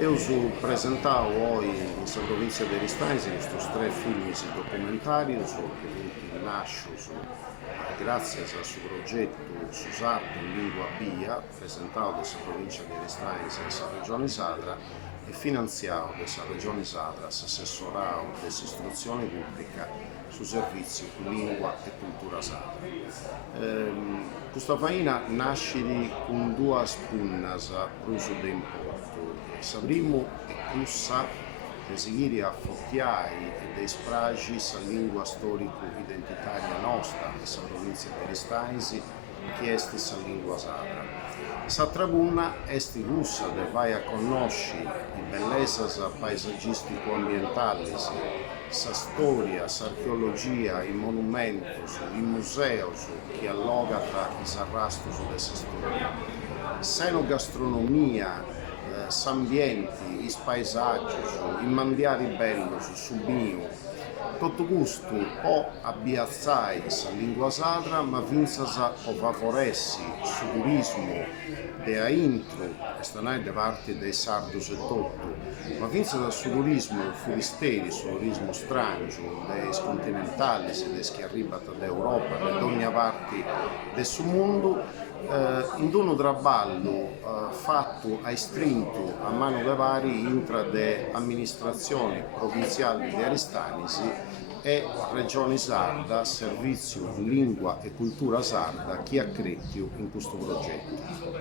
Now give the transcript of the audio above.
Eu presentavo oggi in provincia di Ristanzi questi tre film documentarios che nascono grazie al suo progetto Susardo in lingua Bia, presentato dalla provincia di Ristanzi e dalla regione Sadra e finanziato dalla regione Sadra, assessorato dell'istruzione pubblica su servizi lingua e cultura sadra. Questa faina nasce con due spunnas l'uso del importo. La prima è quella di seguire a fottiai e dei spragi la lingua storico-identitaria nostra, questa provincia di Ristaisi, che è la lingua sadra. L'altra punna è quella che vai a conoscere le bellezze paesaggistico-ambientali, la storia, l'archeologia, i monumenti, i musei che allogano i arrasti della storia. L'enogastronomia, gli ambienti, i paesaggi, i mandiari belli, il vino. Tutto questo può abbiazzare la lingua sadra, ma vince o favoressi il turismo da intro, questa non è da parte dei sardos e tutto, ma vince il turismo forestiero, il turismo strangio, dei continentali, dei che arrivano dall'Europa, da ogni parte del mondo, in un traballo fatto a strinto a mano de vari intra le amministrazioni provinciali di Aristanisi e Regione Sarda, Servizio Lingua e Cultura Sarda, che ha creato in questo progetto.